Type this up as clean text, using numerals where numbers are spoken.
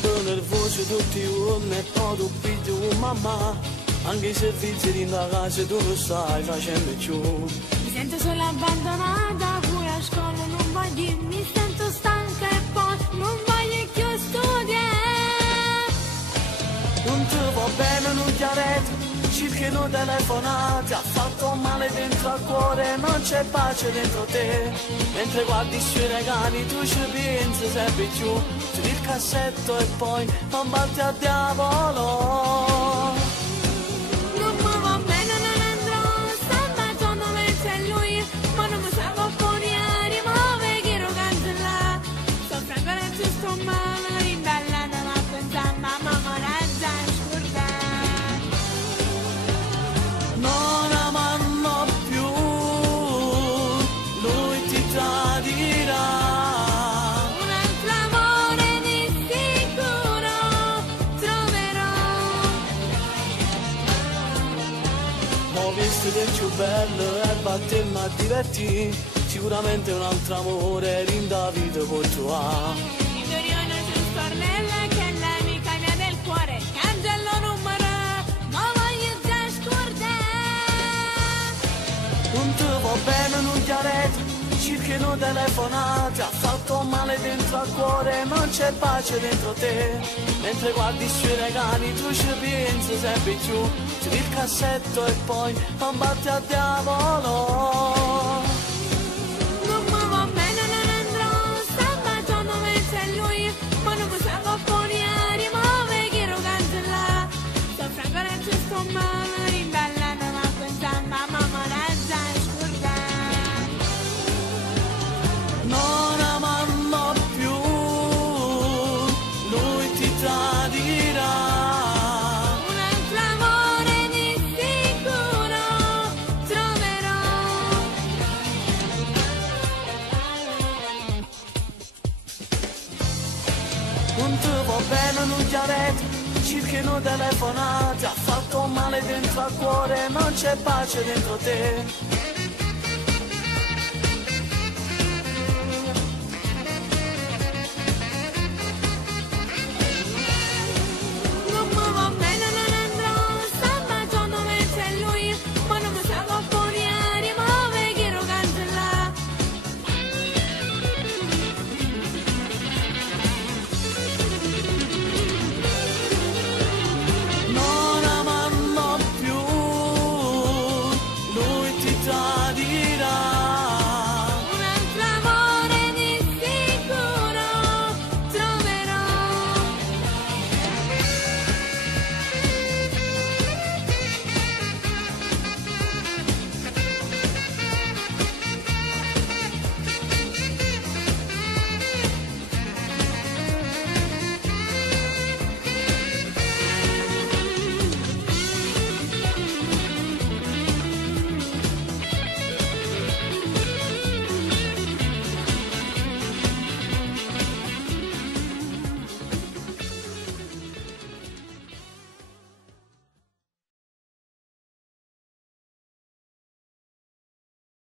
Tanto nervoso tutti i giorni e poi tu pigli un mamma. Anche i servizi di una casa tu lo stai facendo più. Mi sento solo abbandonata, pure a scuola non voglio, mi sento stanca e poi non voglio più studiare. Non ti va bene, non ti arreto, cercano telefonate, ha fatto male dentro al cuore, non c'è pace dentro te. Mentre guardi sui regali tu ci pensi sempre più, tiri il cassetto e poi non batti a diavolo. Non mi va bene, non andrò, sta baciando me c'è lui, ma non mi sa componere, ma che ero cancellata. Sto franco non ci sto male, ribellata, ma pensando a mamma razza e scordata. Non amarlo più, lui ti tradirà. Un altro amore di sicuro troverò. Ho visto del più bello e battemmo a divertire, sicuramente un altro amore in da vita porterà. Il Doriano su stornella che è l'amica mia del cuore, cancello numero, ma voglio già scordare. Non ti va bene, non ti arreto, cercano telefonate, ha fatto male dentro al cuore, non c'è pace dentro te. Mentre guardi i suoi regali tu ci pensi sempre più, tiri il cassetto e poi non batti a diavolo. Non mi va bene, non andrò, sta baciando me c'è lui, ma non mi sa componere, ma che ero cancellata. Sto franco non ci sto male, ribellata, ma pensando a mamma razza e scordata. Non amarlo più, lui ti tradirà. Un altro amore di sicuro troverò. Non ti va bene, non ti arreto, cercano telefonate, ha fatto male dentro al cuore, non c'è pace dentro te.